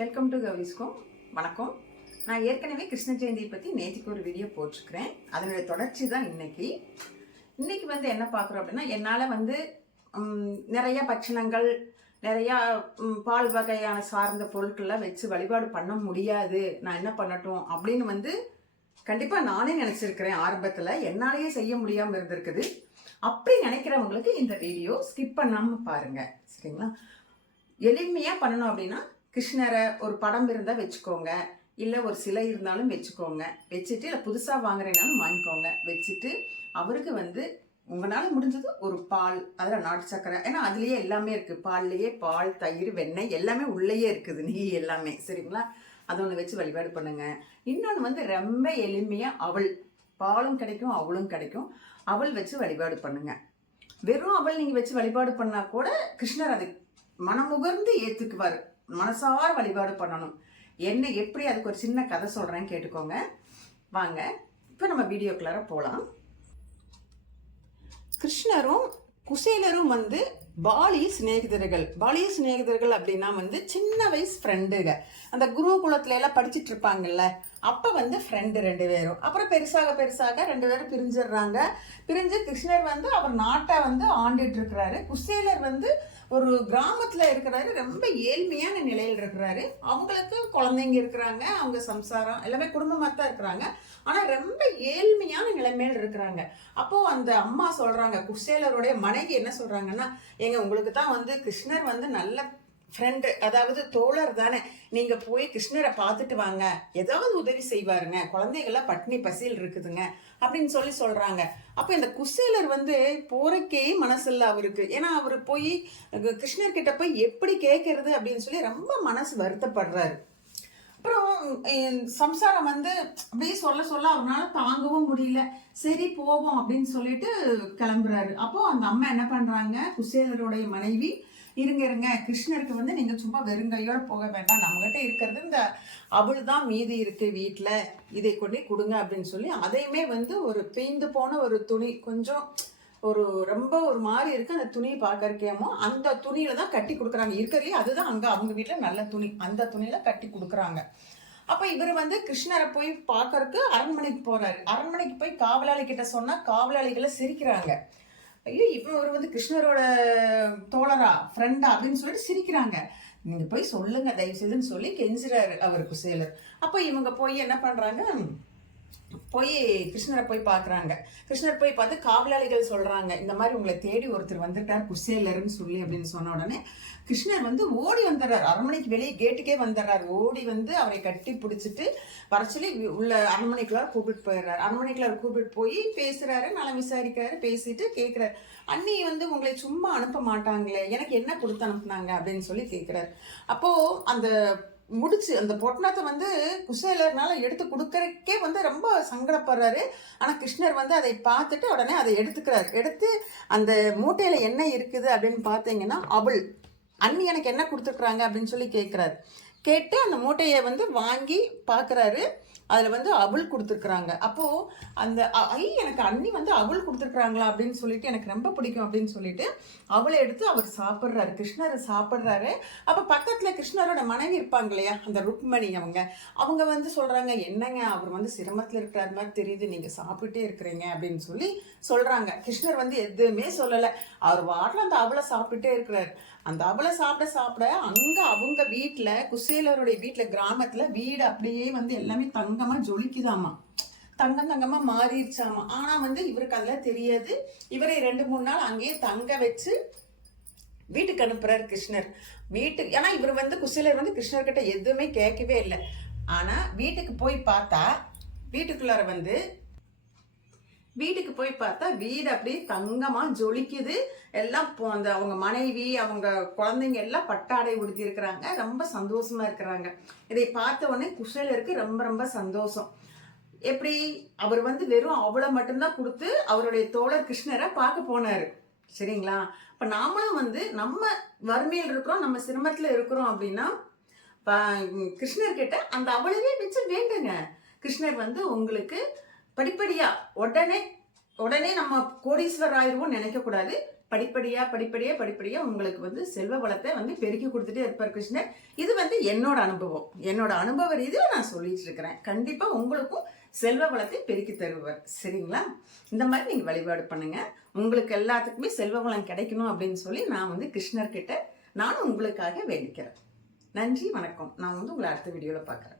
Welcome to கவிஸ்கோம் வணக்கம். நான் ஏற்கனவே கிருஷ்ண ஜெயந்தியை பற்றி நேற்றுக்கு ஒரு வீடியோ போட்டிருக்கிறேன். அதனுடைய தொடர்ச்சி தான் இன்றைக்கி இன்றைக்கி வந்து என்ன பார்க்குறோம் அப்படின்னா என்னால் வந்து நிறையா நிறைய பட்சணங்கள் நிறையா பால் வகையான சார்ந்த பொருட்கள்லாம் வச்சு வழிபாடு பண்ண முடியாது. நான் என்ன பண்ணட்டும் அப்படின்னு வந்து கண்டிப்பாக நானே நினச்சிருக்கிறேன் ஆரம்பத்தில். என்னாலேயே செய்ய முடியாமல் இருந்திருக்குது. அப்படி நினைக்கிறவங்களுக்கு இந்த வீடியோ ஸ்கிப் பண்ணாமல் பாருங்கள் சரிங்களா? எளிமையாக பண்ணணும் அப்படின்னா கிருஷ்ணரை ஒரு படம் இருந்தால் வச்சுக்கோங்க. இல்லை ஒரு சிலை இருந்தாலும் வச்சுக்கோங்க. வச்சுட்டு இல்லை புதுசாக வாங்குறீங்கனாலும் வாங்கிக்கோங்க. வச்சுட்டு அவருக்கு வந்து உங்களால் முடிஞ்சது ஒரு பால் அதில் நாட்டு சக்கரை ஏன்னா அதுலேயே எல்லாமே இருக்குது பால்லையே பால் தயிர் வெண்ணெய் எல்லாமே உள்ளேயே இருக்குது. நெய் எல்லாமே. சரிங்களா? அதை ஒன்று வச்சு வழிபாடு பண்ணுங்கள் இன்னொன்று வந்து ரொம்ப எளிமையாக அவள் பாலும் கிடைக்கும் அவளும் கிடைக்கும். அவள் வச்சு வழிபாடு பண்ணுங்கள் வெறும் அவள் நீங்கள் வச்சு வழிபாடு பண்ணால் கூட கிருஷ்ணர் அதை மனமுகர்ந்து ஏற்றுக்குவார் மனசார வழிபாடு பண்ணணும். என்ன எப்படி அதுக்கு ஒரு சின்ன கதை சொல்கிறேன் கேட்டுக்கோங்க. வாங்க இப்போ நம்ம வீடியோக்குள்ளார போகலாம் கிருஷ்ணரும் குசேலரும் வந்து பாலிய சிநேகிதர்கள். பாலிய சிநேகிதர்கள் அப்படின்னா வந்து சின்ன வயசு ஃப்ரெண்டுங்க அந்த குருகுலத்துல எல்லாம் படிச்சிட்டு இருப்பாங்கல்ல அப்போ வந்து ஃப்ரெண்டு ரெண்டு பேரும். அப்புறம் பெருசாக பெருசாக ரெண்டு பேரும் பிரிஞ்சிடுறாங்க. பிரிஞ்சு கிருஷ்ணர் வந்து அவர் நாட்டை வந்து ஆண்டுட்டு இருக்கிறாரு. குசேலர் வந்து ஒரு கிராமத்தில் இருக்கிறாரு ரொம்ப ஏழ்மையான நிலையில் இருக்கிறாரு. அவங்களுக்கு குழந்தைங்க இருக்கிறாங்க அவங்க சம்சாரம் எல்லாமே குடும்பமாக தான் இருக்கிறாங்க. ஆனால் ரொம்ப ஏழ்மையான நிலைமையில் இருக்கிறாங்க. அப்போது அந்த அம்மா சொல்கிறாங்க குசேலருடைய மனைவி என்ன சொல்கிறாங்கன்னா எங்க உங்களுக்கு தான் வந்து கிருஷ்ணர் வந்து நல்ல ஃப்ரெண்டு அதாவது தோழர் தானே. நீங்கள் போய் கிருஷ்ணரை பார்த்துட்டு வாங்க. ஏதாவது உதவி செய்வாருங்க. குழந்தைகள்லாம் பட்னி பசியில் இருக்குதுங்க. அப்படின்னு சொல்லி சொல்கிறாங்க அப்போ இந்த குசேலர் வந்து போறக்கே மனசில்ல அவருக்கு. ஏன்னா அவர் போய் கிருஷ்ணர்கிட்ட போய் எப்படி கேட்கறது அப்படின்னு சொல்லி ரொம்ப மனசு வருத்தப்படுறாரு. அப்புறம் சம்சாரம் வந்து அப்படியே சொல்ல சொல்ல அவனால தாங்கவும் முடியல. சரி போவோம் அப்படின்னு சொல்லிட்டு கிளம்புறாரு. அப்போ அந்த அம்மா என்ன பண்றாங்க? குசேலருடைய மனைவி இருங்க இருங்க கிருஷ்ணருக்கு வந்து நீங்க சும்மா வெறுங்கையோட போக வேண்டாம். நம்மகிட்ட இருக்கிறது இந்த அவள் தான் மீதி இருக்கு வீட்டில் இதை கொண்டு கொடுங்க அப்படின்னு சொல்லி அதையுமே வந்து ஒரு பெய்ந்து போன ஒரு துணி. கொஞ்சம் ஒரு ரொம்ப ஒரு மாதிரி இருக்கு. அந்த துணியை பார்க்கறக்கேமோ அந்த துணியில தான் கட்டி கொடுக்குறாங்க. இருக்கிறதுலே அதுதான் அங்க அவங்க வீட்டில் நல்ல துணி. அந்த துணியில கட்டி கொடுக்குறாங்க. அப்ப இவர் வந்து கிருஷ்ணரை போய் பார்க்கறக்கு அரண்மனைக்கு போறாரு. அரண்மனைக்கு போய் காவலாளி கிட்ட சொன்னா காவலாளிகளை சிரிக்கிறாங்க. ஐயோ இவர் வந்து கிருஷ்ணரோட தோழரா ஃப்ரெண்டா அப்படின்னு சொல்லிட்டு சிரிக்கிறாங்க. நீங்க போய் சொல்லுங்க தயவு செய்துன்னு சொல்லி கெஞ்சுறாரு அவருக்கு சேலர். அப்ப இவங்க போய் என்ன பண்றாங்க? போய் கிருஷ்ணரை போய் பார்க்குறாங்க கிருஷ்ணர் போய் பார்த்து காவலாளிகள் சொல்கிறாங்க இந்த மாதிரி உங்களை தேடி ஒருத்தர் வந்துட்டார் குசேலர்னு சொல்லி அப்படின்னு சொன்ன உடனே கிருஷ்ணர் வந்து ஓடி வந்துடுறார். அரண்மனைக்கு வெளியே கேட்டுக்கே வந்துடுறார். ஓடி வந்து அவரை கட்டி பிடிச்சிட்டு வர சொல்லி உள்ள அரண்மனைக்குள்ளார கூப்பிட்டு போயிடுறாரு. அரண்மனைக்குள்ளார கூப்பிட்டு போய் பேசுகிறாரு நல்லா விசாரிக்கிறாரு பேசிட்டு கேட்குறாரு அண்ணி வந்து உங்களை சும்மா அனுப்ப மாட்டாங்களே எனக்கு என்ன கொடுத்து அனுப்புனாங்க? அப்படின்னு சொல்லி கேட்குறாரு அப்போது அந்த முடிச்சு அந்த பொட்டணத்தை வந்து குசேலர்னால எடுத்து கொடுக்கறக்கே வந்து ரொம்ப சங்கடப்படுறாரு. ஆனா கிருஷ்ணர் வந்து அதை பார்த்துட்டு உடனே அதை எடுத்துக்கிறார். எடுத்து அந்த மூட்டையில என்ன இருக்குது அப்படின்னு பார்த்தீங்கன்னா அவள் அண்ணி எனக்கு என்ன கொடுத்துருக்குறாங்க அப்படின்னு சொல்லி கேட்குறாரு கேட்டு அந்த மூட்டையை வந்து வாங்கி பார்க்குறாரு. அதில் வந்து அவள் கொடுத்துருக்குறாங்க. அப்போது அந்த ஐ எனக்கு அண்ணி வந்து அவள் கொடுத்துருக்குறாங்களா அப்படின்னு சொல்லிட்டு எனக்கு ரொம்ப பிடிக்கும் அப்படின்னு சொல்லிட்டு அவளை எடுத்து அவர் சாப்பிட்றாரு. கிருஷ்ணரை சாப்பிட்றாரு. அப்போ பக்கத்தில் கிருஷ்ணரோட மனைவி இருப்பாங்க இல்லையா? அந்த ருக்மணி அவங்க. அவங்க வந்து சொல்கிறாங்க என்னங்க அவர் வந்து சிரமத்தில் இருக்கிறார் மாதிரி தெரியுது. நீங்கள் சாப்பிட்டே இருக்கிறீங்க. அப்படின்னு சொல்லி சொல்கிறாங்க கிருஷ்ணர் வந்து எதுவுமே சொல்லலை. அவர் வாட்டில் அந்த அவளை சாப்பிட்டுட்டே இருக்கிறார். அந்த அவளை சாப்பிட சாப்பிட அங்கே அவங்க வீட்டில் குசேலருடைய வீட்டில் கிராமத்தில் வீடு அப்படியே வந்து எல்லாமே தங்கமாக ஜொலிக்குதாமா. தங்கம் தங்கமா மாறிடுச்சாமா ஆனா வந்து இவருக்கு அதெல்லாம் தெரியாது. இவரை ரெண்டு மூணு நாள் அங்கேயே தங்க வச்சு வீட்டுக்கு அனுப்புறாரு கிருஷ்ணர். வீட்டுக்கு ஏன்னா இவர் வந்து குசேலர் வந்து கிருஷ்ணர்கிட்ட எதுவுமே கேட்கவே இல்லை. ஆனா வீட்டுக்கு போய் பார்த்தா வீட்டுக்குள்ளார வந்து வீட்டுக்கு போய் பார்த்தா வீடு அப்படியே தங்கமாக ஜொலிக்குது. எல்லாம் அந்த அவங்க மனைவி அவங்க குழந்தைங்க எல்லாம் பட்டாடை உடுத்தி இருக்கிறாங்க. ரொம்ப சந்தோஷமா இருக்கிறாங்க. இதை பார்த்த உடனே குசேலருக்கு ரொம்ப ரொம்ப சந்தோஷம். எப்படி? அவர் வந்து வெறும் அவளை மட்டும்தான் கொடுத்து அவருடைய தோழர் கிருஷ்ணரை பார்க்க போனார். சரிங்களா? இப்போ நாமளும் வந்து நம்ம வறுமையில் இருக்கிறோம் நம்ம சிரமத்தில் இருக்கிறோம் அப்படின்னா கிருஷ்ணர்கிட்ட கிருஷ்ணர் கிட்ட அந்த அவளவே வச்சு வேண்டுங்க. கிருஷ்ணர் வந்து உங்களுக்கு படிப்படியாக உடனே உடனே நம்ம கோடீஸ்வரர் ஆயிடுவோம் நினைக்கக்கூடாது. படிப்படியாக படிப்படியாக படிப்படியாக உங்களுக்கு வந்து செல்வ வளத்தை வந்து பெருக்கி கொடுத்துட்டே இருப்பார் கிருஷ்ணர். இது வந்து என்னோட அனுபவம். என்னோட அனுபவ ரீதியில் நான் சொல்லிட்டு இருக்கிறேன். கண்டிப்பாக உங்களுக்கும் செல்வ வளத்தை பெருக்கி தருவார். சரிங்களா? இந்த மாதிரி நீங்கள் வழிபாடு பண்ணுங்கள் உங்களுக்கு எல்லாத்துக்குமே செல்வ வளம் கிடைக்கணும் அப்படின்னு சொல்லி நான் வந்து கிருஷ்ணர்கிட்ட நானும் உங்களுக்காக வேண்டிக்கிறேன். நன்றி வணக்கம். நான் வந்து உங்களை அடுத்த வீடியோவில் பார்க்குறேன்.